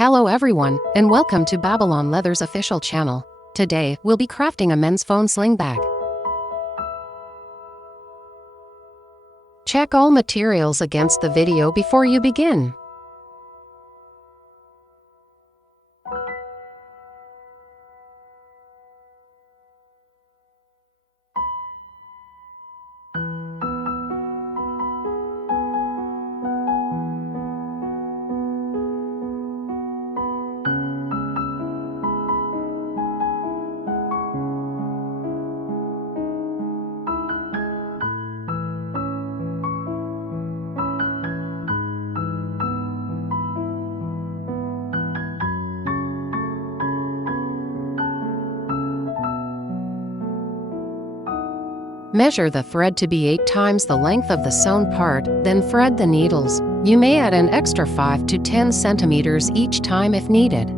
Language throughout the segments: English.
Hello everyone, and welcome to Babylon Leather's official channel. Today, we'll be crafting a men's phone sling bag. Check all materials against the video before you begin. Measure the thread to be 8 times the length of the sewn part, then thread the needles. You may add an extra 5 to 10 centimeters each time if needed.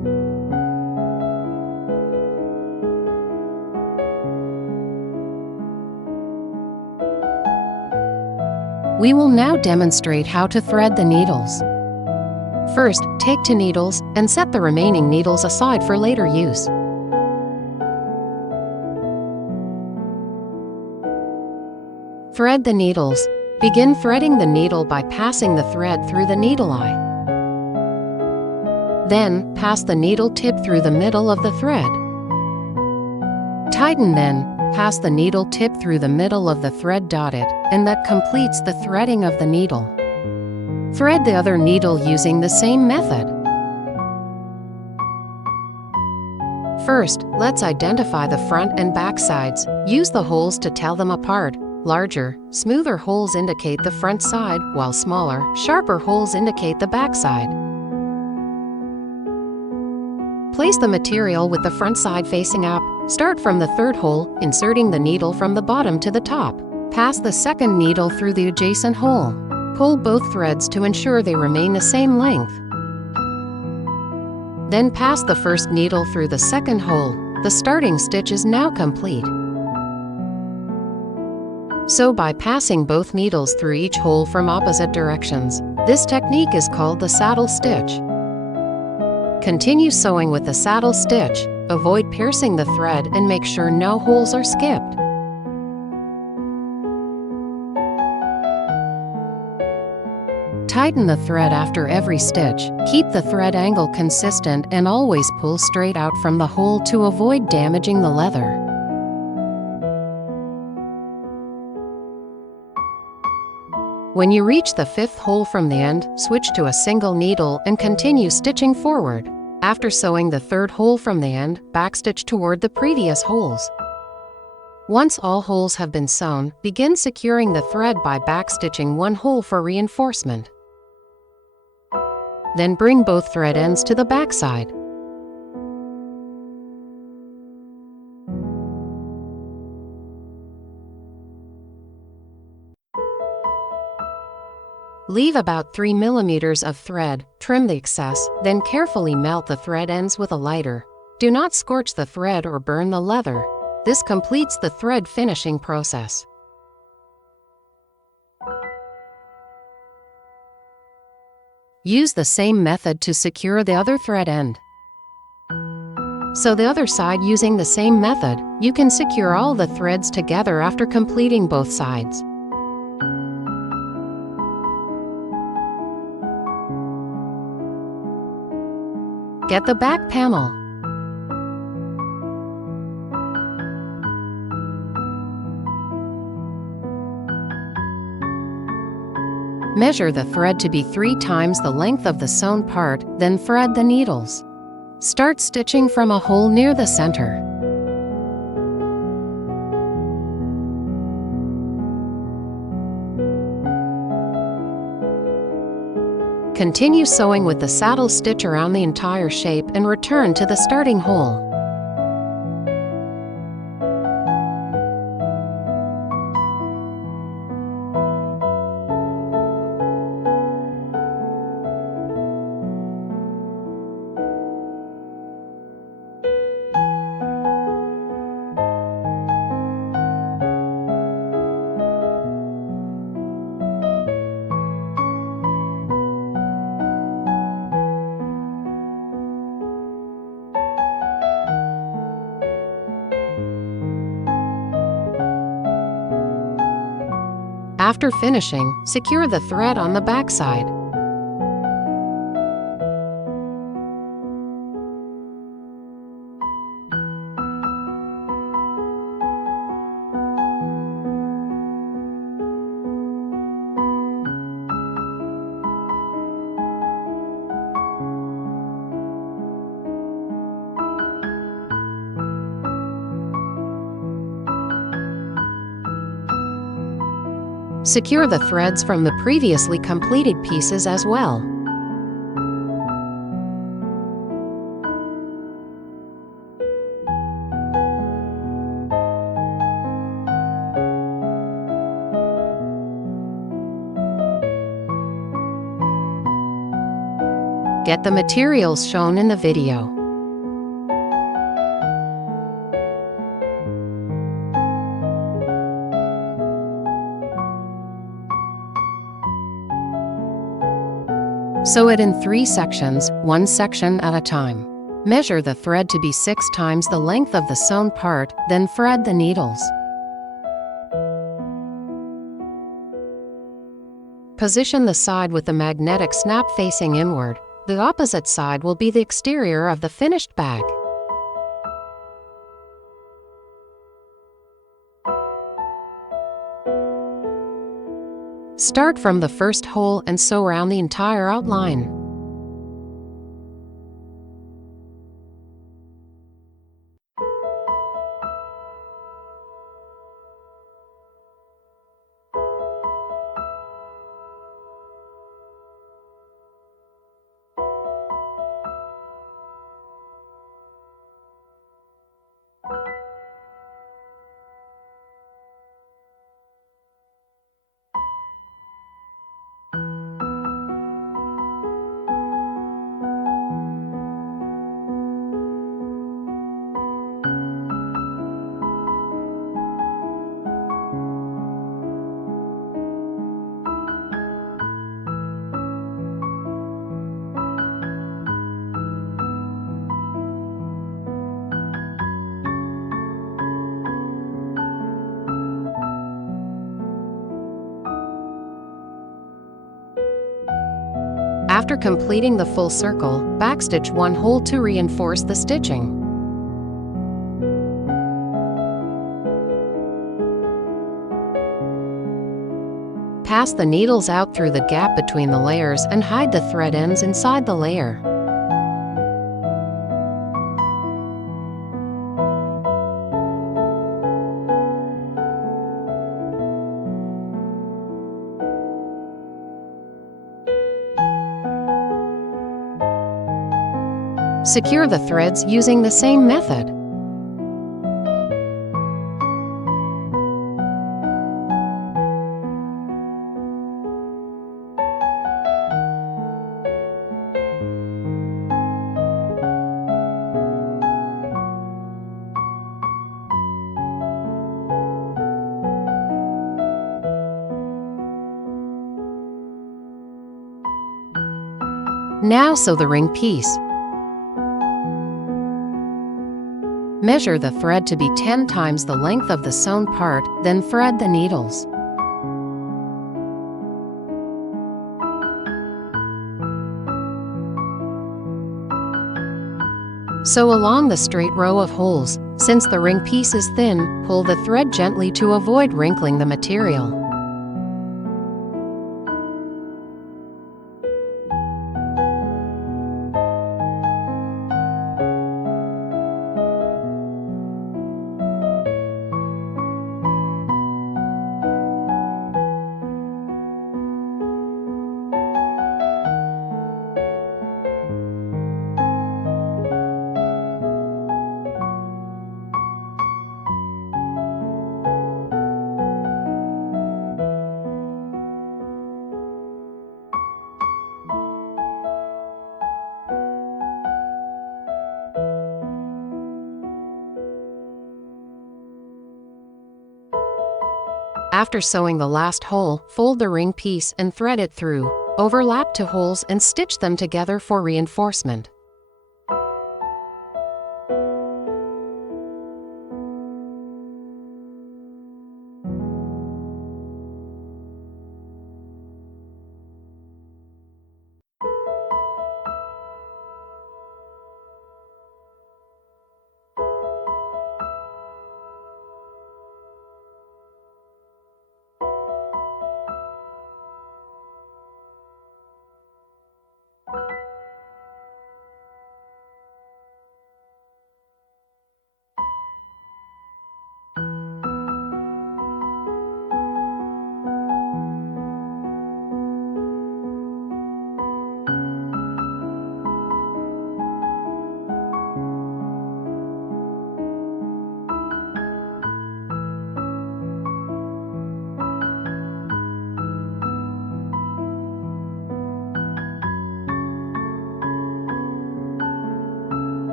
We will now demonstrate how to thread the needles. First, take 2 needles and set the remaining needles aside for later use. Thread the needles. Begin threading the needle by passing the thread through the needle eye. Then, pass the needle tip through the middle of the thread. Tighten, then, pass the needle tip through the middle of the thread dotted, and that completes the threading of the needle. Thread the other needle using the same method. First, let's identify the front and back sides. Use the holes to tell them apart. Larger, smoother holes indicate the front side, while smaller, sharper holes indicate the back side. Place the material with the front side facing up. Start from the third hole, inserting the needle from the bottom to the top. Pass the second needle through the adjacent hole. Pull both threads to ensure they remain the same length. Then pass the first needle through the second hole. The starting stitch is now complete. So by passing both needles through each hole from opposite directions, this technique is called the saddle stitch. Continue sewing with the saddle stitch. Avoid piercing the thread and make sure no holes are skipped. Tighten the thread after every stitch. Keep the thread angle consistent and always pull straight out from the hole to avoid damaging the leather. When you reach the 5th hole from the end, switch to a single needle and continue stitching forward. After sewing the 3rd hole from the end, backstitch toward the previous holes. Once all holes have been sewn, begin securing the thread by backstitching 1 hole for reinforcement. Then bring both thread ends to the back side. Leave about 3 millimeters of thread, trim the excess, then carefully melt the thread ends with a lighter. Do not scorch the thread or burn the leather. This completes the thread finishing process. Use the same method to secure the other thread end. Sew the other side using the same method. You can secure all the threads together after completing both sides. Get the back panel. Measure the thread to be 3 times the length of the sewn part, then thread the needles. Start stitching from a hole near the center. Continue sewing with the saddle stitch around the entire shape and return to the starting hole. After finishing, secure the thread on the back side. Secure the threads from the previously completed pieces as well. Get the materials shown in the video. Sew it in 3 sections, one section at a time. Measure the thread to be 6 times the length of the sewn part, then thread the needles. Position the side with the magnetic snap facing inward. The opposite side will be the exterior of the finished bag. Start from the first hole and sew around the entire outline. After completing the full circle, backstitch 1 hole to reinforce the stitching. Pass the needles out through the gap between the layers and hide the thread ends inside the layer. Secure the threads using the same method. Now sew the ring piece. Measure the thread to be 10 times the length of the sewn part, then thread the needles. Sew along the straight row of holes. Since the ring piece is thin, pull the thread gently to avoid wrinkling the material. After sewing the last hole, fold the ring piece and thread it through. Overlap 2 holes and stitch them together for reinforcement.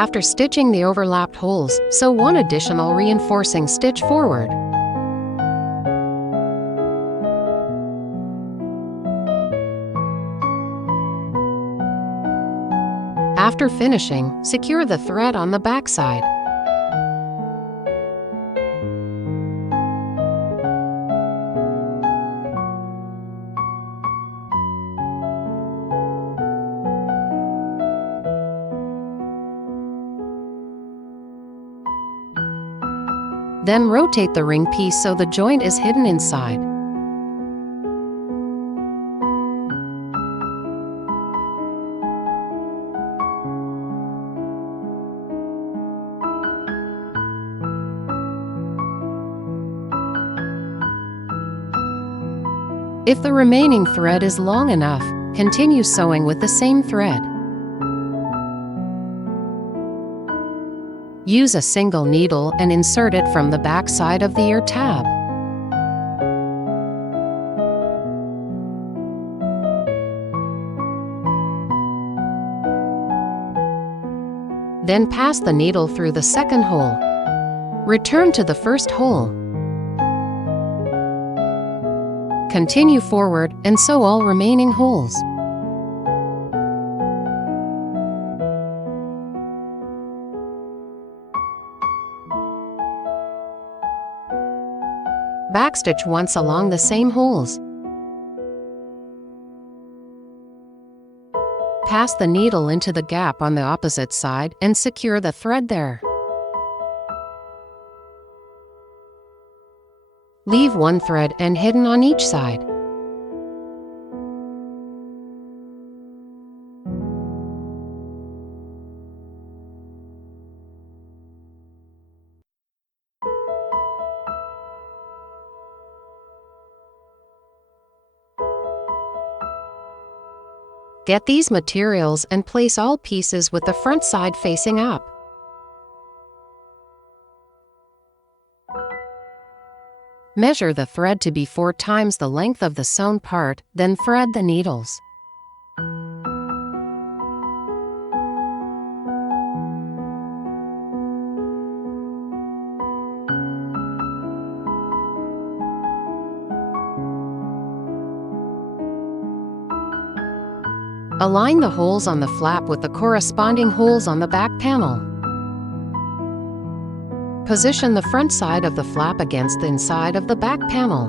After stitching the overlapped holes, sew one additional reinforcing stitch forward. After finishing, secure the thread on the back side. Then rotate the ring piece so the joint is hidden inside. If the remaining thread is long enough, continue sewing with the same thread. Use a single needle and insert it from the back side of the ear tab. Then pass the needle through the second hole. Return to the first hole. Continue forward and sew all remaining holes. Backstitch once along the same holes. Pass the needle into the gap on the opposite side and secure the thread there. Leave one thread end hidden on each side. Get these materials and place all pieces with the front side facing up. Measure the thread to be 4 times the length of the sewn part, then thread the needles. Align the holes on the flap with the corresponding holes on the back panel. Position the front side of the flap against the inside of the back panel.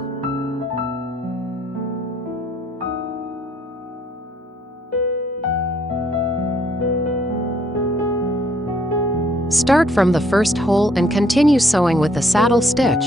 Start from the first hole and continue sewing with the saddle stitch.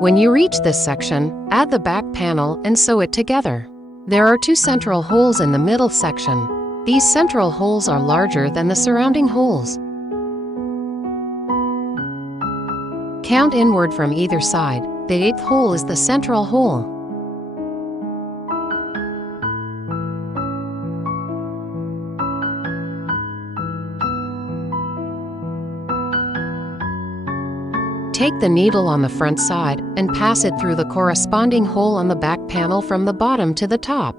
When you reach this section, add the back panel and sew it together. There are 2 central holes in the middle section. These central holes are larger than the surrounding holes. Count inward from either side. The 8th hole is the central hole. Take the needle on the front side and pass it through the corresponding hole on the back panel from the bottom to the top.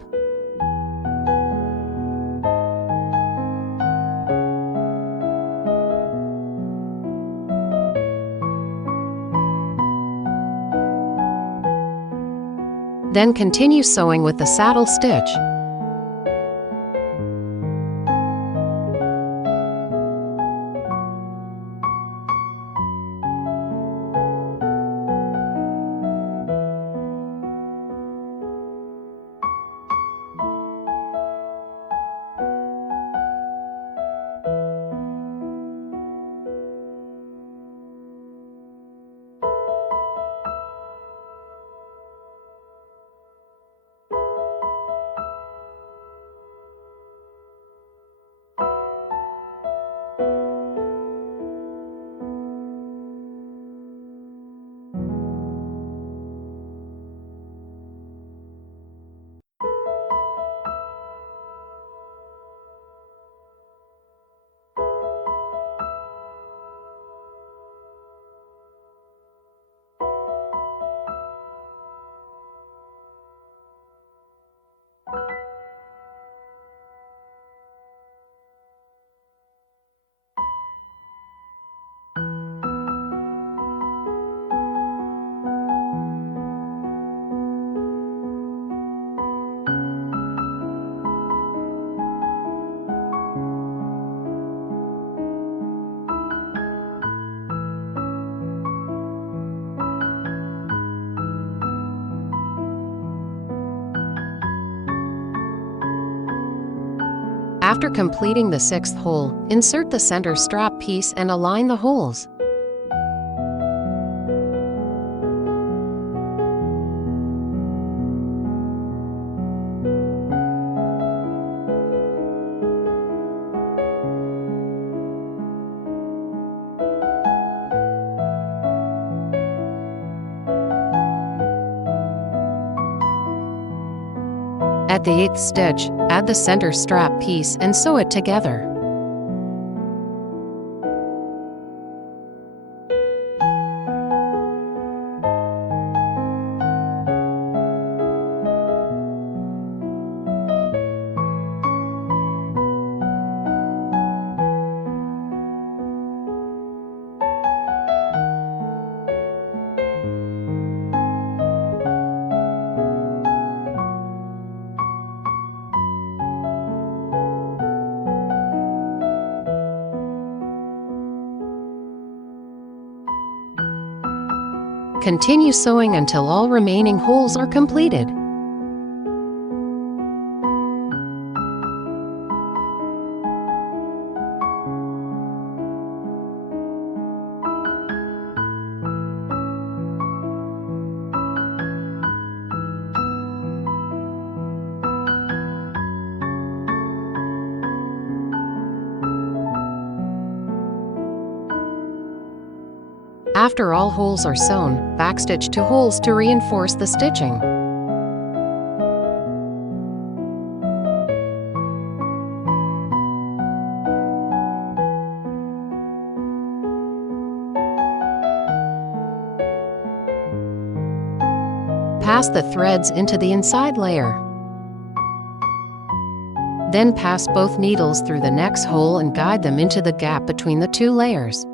Then continue sewing with the saddle stitch. After completing the 6th hole, insert the center strap piece and align the holes. At the 8th stitch, add the center strap piece and sew it together. Continue sewing until all remaining holes are completed. After all holes are sewn, backstitch 2 holes to reinforce the stitching. Pass the threads into the inside layer. Then pass both needles through the next hole and guide them into the gap between the 2 layers.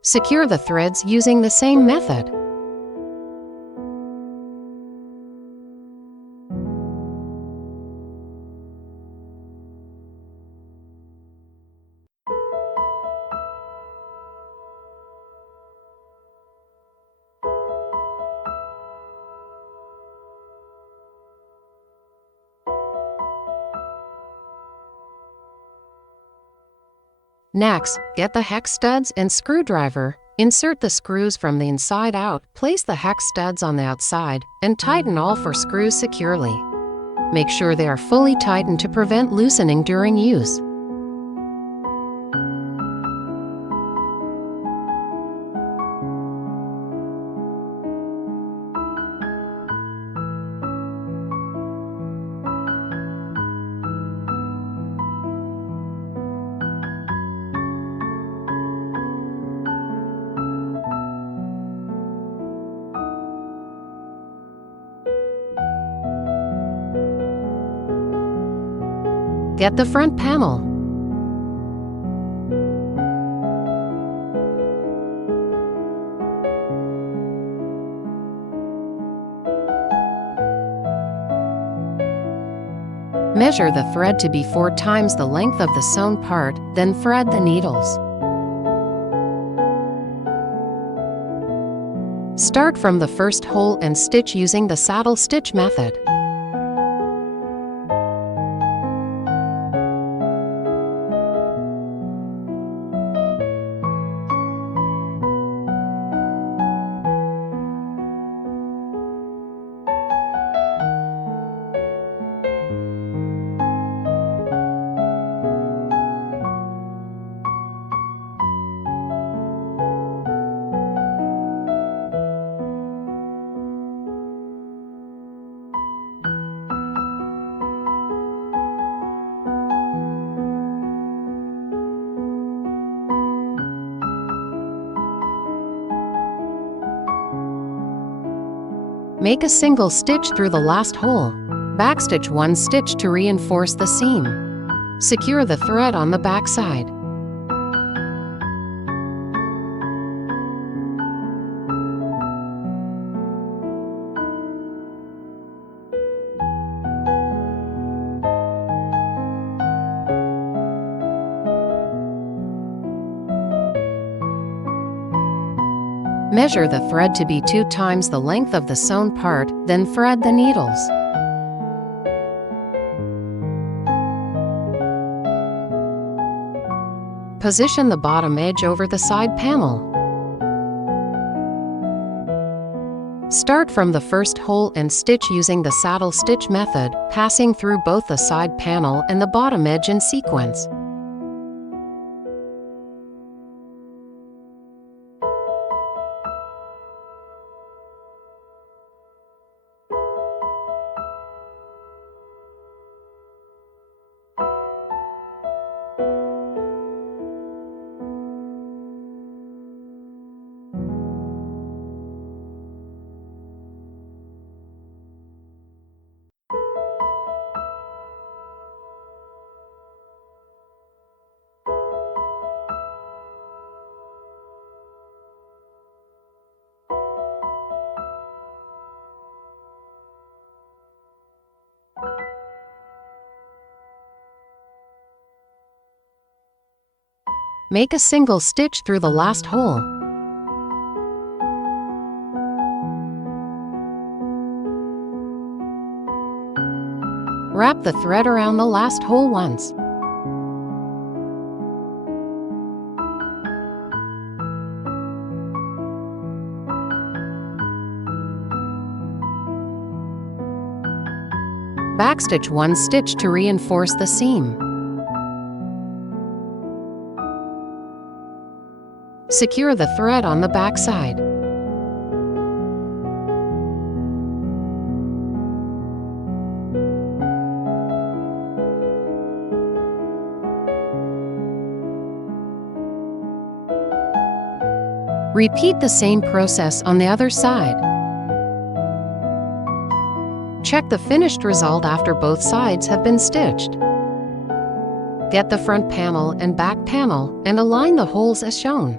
Secure the threads using the same method. Next, get the hex studs and screwdriver. Insert the screws from the inside out, place the hex studs on the outside, and tighten all 4 screws securely. Make sure they are fully tightened to prevent loosening during use. Get the front panel. Measure the thread to be 4 times the length of the sewn part, then thread the needles. Start from the first hole and stitch using the saddle stitch method. Make a single stitch through the last hole. Backstitch 1 stitch to reinforce the seam. Secure the thread on the back side. Measure the thread to be 2 times the length of the sewn part, then thread the needles. Position the bottom edge over the side panel. Start from the first hole and stitch using the saddle stitch method, passing through both the side panel and the bottom edge in sequence. Make a single stitch through the last hole. Wrap the thread around the last hole once. Backstitch 1 stitch to reinforce the seam. Secure the thread on the back side. Repeat the same process on the other side. Check the finished result after both sides have been stitched. Get the front panel and back panel and align the holes as shown.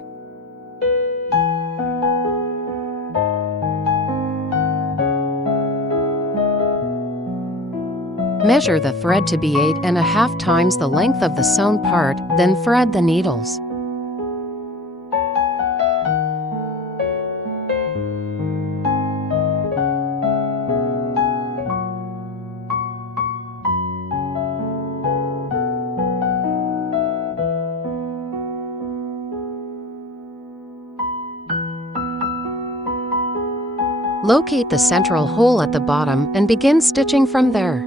Measure the thread to be 8.5 times the length of the sewn part, then thread the needles. Locate the central hole at the bottom and begin stitching from there.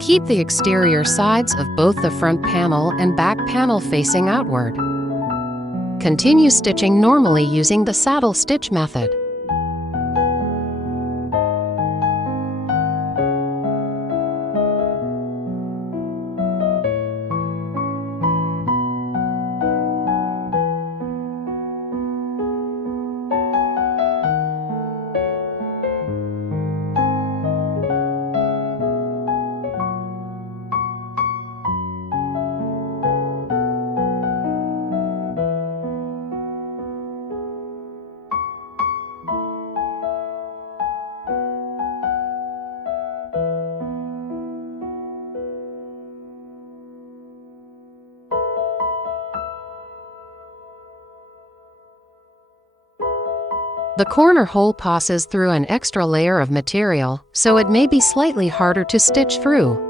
Keep the exterior sides of both the front panel and back panel facing outward. Continue stitching normally using the saddle stitch method. The corner hole passes through an extra layer of material, so it may be slightly harder to stitch through.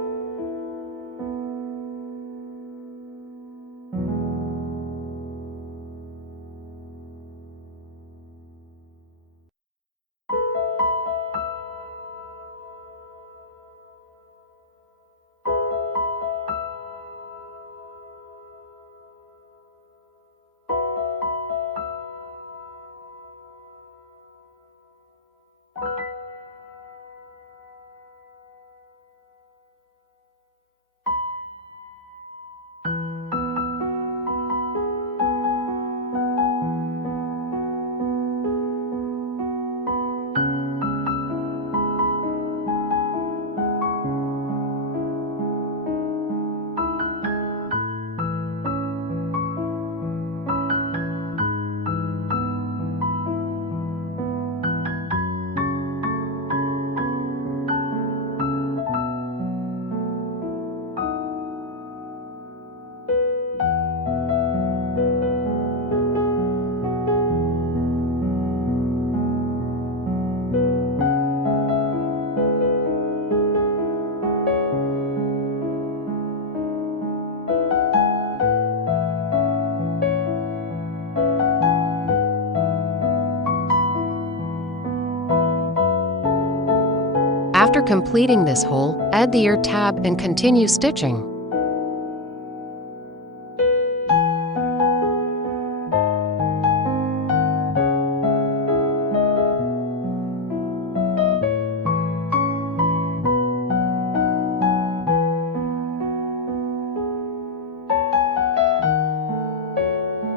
After completing this hole, add the ear tab and continue stitching.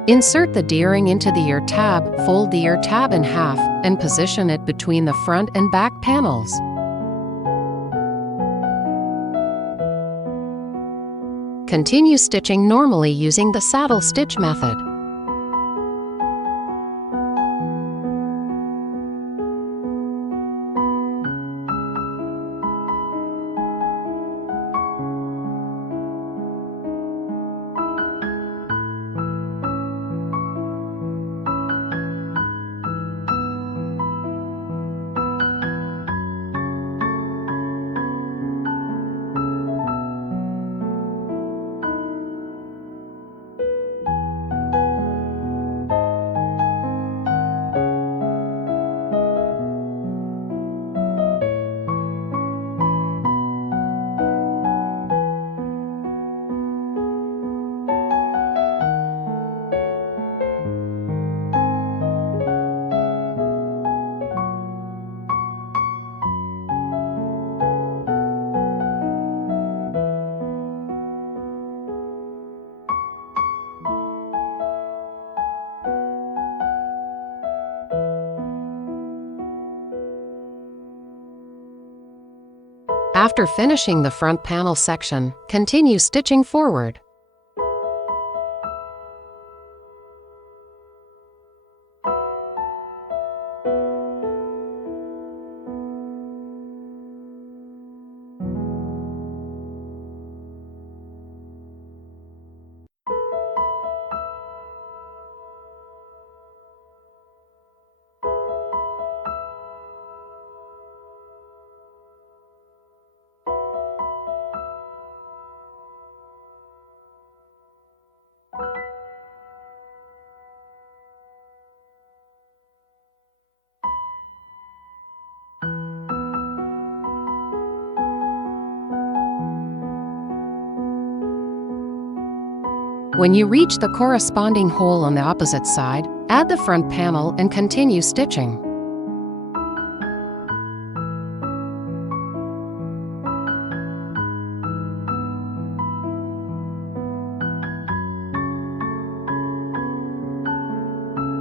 Insert the D-ring into the ear tab, fold the ear tab in half, and position it between the front and back panels. Continue stitching normally using the saddle stitch method. After finishing the front panel section, continue stitching forward. When you reach the corresponding hole on the opposite side, add the front panel and continue stitching.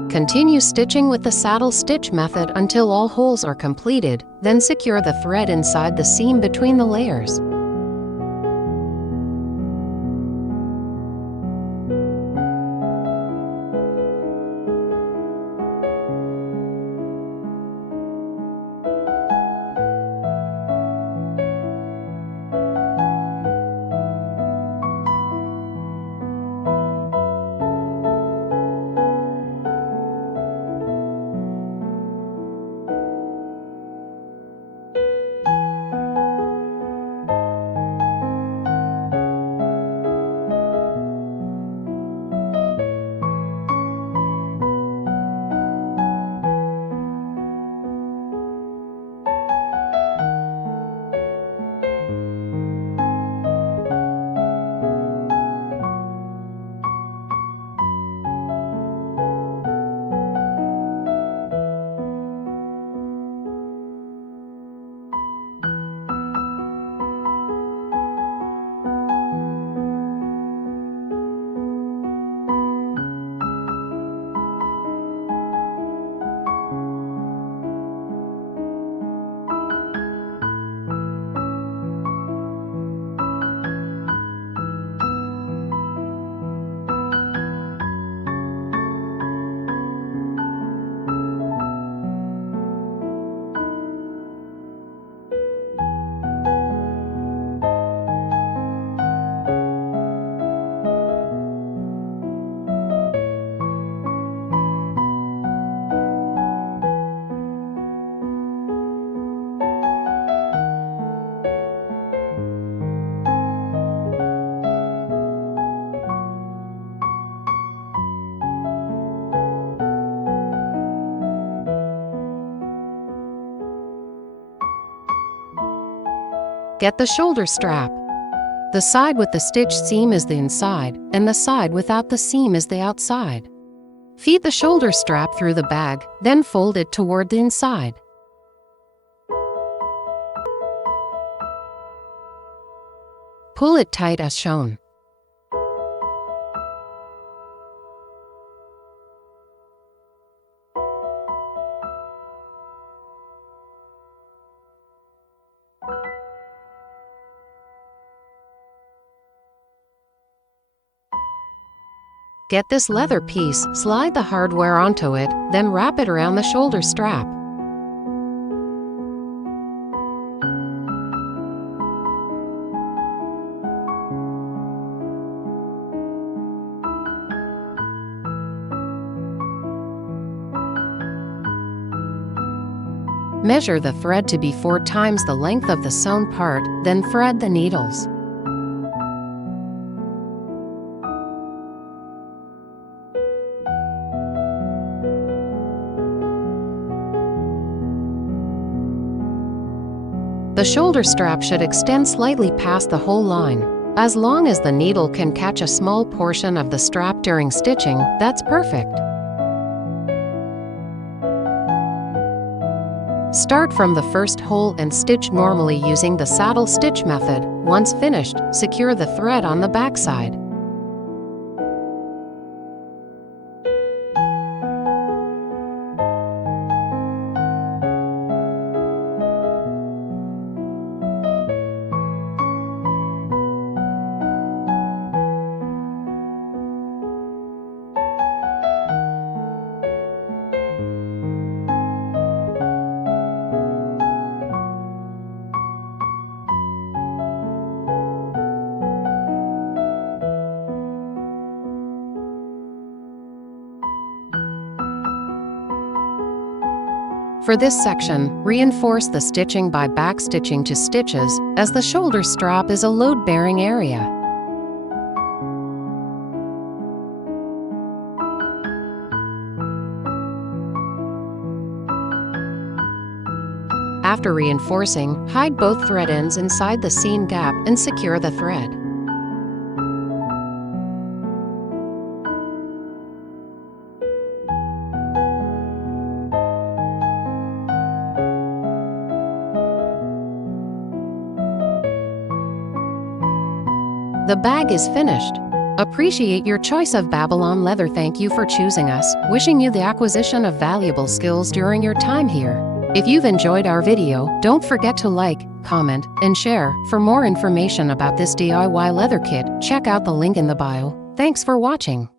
Continue stitching with the saddle stitch method until all holes are completed, then secure the thread inside the seam between the layers. Get the shoulder strap. The side with the stitched seam is the inside, and the side without the seam is the outside. Feed the shoulder strap through the bag, then fold it toward the inside. Pull it tight as shown. Get this leather piece, slide the hardware onto it, then wrap it around the shoulder strap. Measure the thread to be 4 times the length of the sewn part, then thread the needles. The shoulder strap should extend slightly past the hole line. As long as the needle can catch a small portion of the strap during stitching, that's perfect. Start from the first hole and stitch normally using the saddle stitch method. Once finished, secure the thread on the back side. For this section, reinforce the stitching by backstitching to stitches, as the shoulder strap is a load-bearing area. After reinforcing, hide both thread ends inside the seam gap and secure the thread. The bag is finished. Appreciate your choice of Babylon leather. Thank you for choosing us. Wishing you the acquisition of valuable skills during your time here. If you've enjoyed our video, don't forget to like, comment, and share. For more information about this DIY leather kit, check out the link in the bio. Thanks for watching.